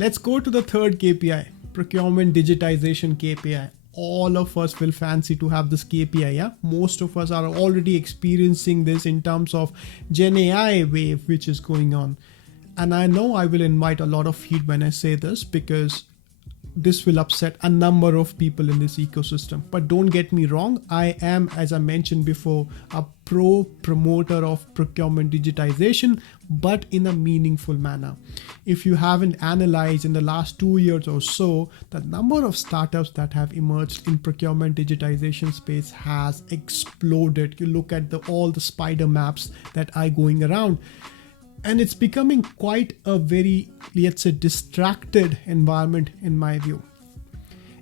Let's go to the third KPI, Procurement Digitization KPI. All of us will fancy to have this KPI. Yeah, most of us are already experiencing this in terms of GenAI wave which is going on. And I know I will invite a lot of heat when I say this because this will upset a number of people in this ecosystem. But don't get me wrong, I am, as I mentioned before, a promoter of procurement digitization, but in a meaningful manner. If you haven't analyzed in the last 2 years or so, the number of startups that have emerged in procurement digitization space has exploded. You look at all the spider maps that are going around. And it's becoming quite a very, let's say, distracted environment in my view.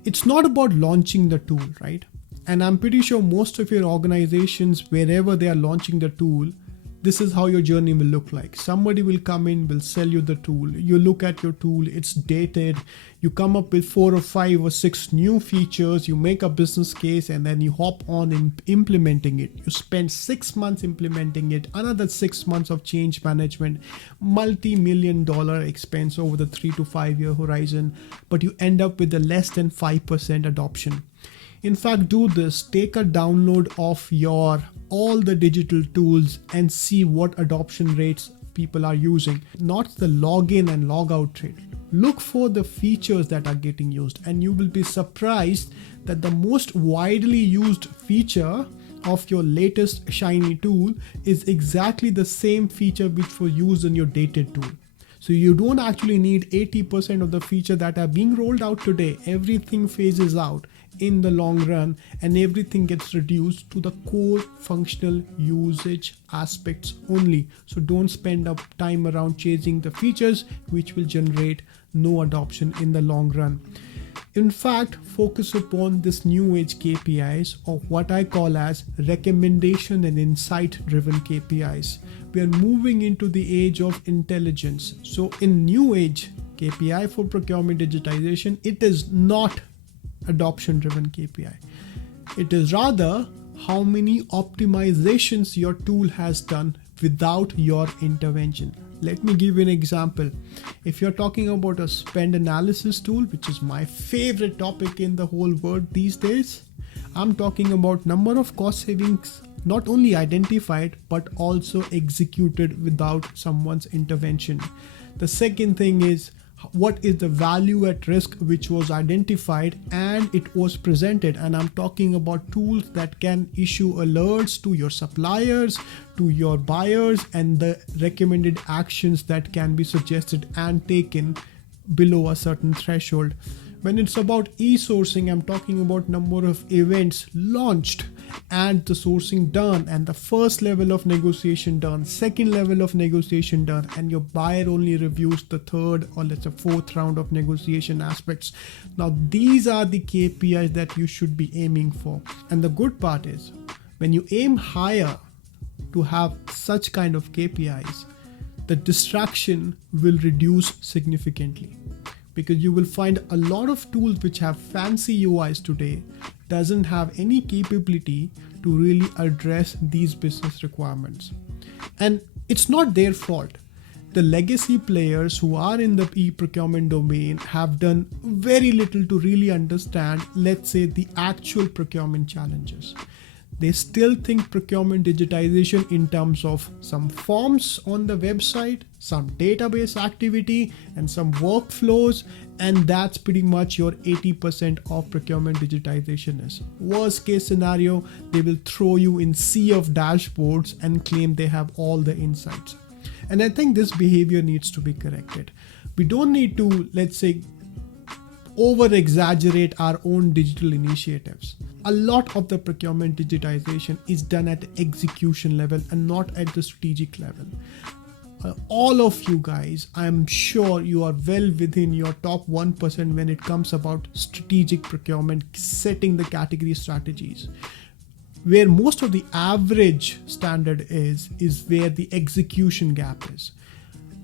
It's not about launching the tool, right? And I'm pretty sure most of your organizations, wherever they are launching the tool, this is how your journey will look like. Somebody will come in, will sell you the tool. You look at your tool, it's dated. You come up with 4 or 5 or 6 new features. You make a business case and then you hop on in implementing it. You spend 6 months implementing it, another 6 months of change management, multi-million-dollar expense over the 3 to 5 year horizon, but you end up with a less than 5% adoption. In fact, do this, take a download of all the digital tools and see what adoption rates people are using, not the login and logout rate. Look for the features that are getting used and you will be surprised that the most widely used feature of your latest shiny tool is exactly the same feature which was used in your dated tool. So you don't actually need 80% of the feature that are being rolled out today. Everything phases out in the long run and everything gets reduced to the core functional usage aspects only. So don't spend up time around chasing the features which will generate no adoption in the long run. In fact, focus upon this new age KPIs or what I call as recommendation and insight driven KPIs. We are moving into the age of intelligence. So in new age KPI for procurement digitization, it is not adoption driven KPI. It is rather how many optimizations your tool has done without your intervention. Let me give you an example. If you're talking about a spend analysis tool, which is my favorite topic in the whole world these days, I'm talking about number of cost savings not only identified but also executed without someone's intervention. The second thing is what is the value at risk which was identified and it was presented. And I'm talking about tools that can issue alerts to your suppliers, to your buyers, and the recommended actions that can be suggested and taken below a certain threshold. When it's about e-sourcing, I'm talking about number of events launched and the sourcing done and the first level of negotiation done, second level of negotiation done, and your buyer only reviews the third or let's say fourth round of negotiation aspects. Now these are the KPIs that you should be aiming for. And the good part is when you aim higher to have such kind of KPIs, the distraction will reduce significantly. Because you will find a lot of tools which have fancy UIs today doesn't have any capability to really address these business requirements. And it's not their fault. The legacy players who are in the e-procurement domain have done very little to really understand, let's say, the actual procurement challenges. They still think procurement digitization in terms of some forms on the website, some database activity, and some workflows, and that's pretty much your 80% of procurement digitization is. Worst case scenario, they will throw you in sea of dashboards and claim they have all the insights. And I think this behavior needs to be corrected. We don't need to, let's say, over exaggerate our own digital initiatives. A lot of the procurement digitization is done at the execution level and not at the strategic level. All of you guys, I'm sure you are well within your top 1% when it comes about strategic procurement, setting the category strategies. Where most of the average standard is where the execution gap is.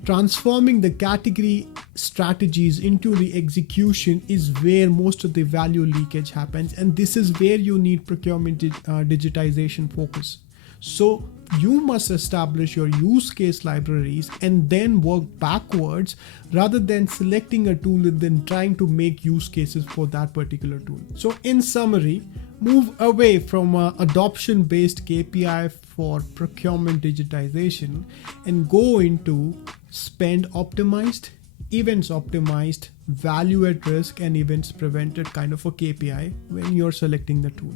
Transforming the category strategies into the execution is where most of the value leakage happens, and this is where you need procurement digitization focus. So you must establish your use case libraries and then work backwards rather than selecting a tool and then trying to make use cases for that particular tool. So in summary, move away from adoption based KPI for procurement digitization and go into spend optimized, events optimized, value at risk, and events prevented kind of a KPI when you're selecting the tool.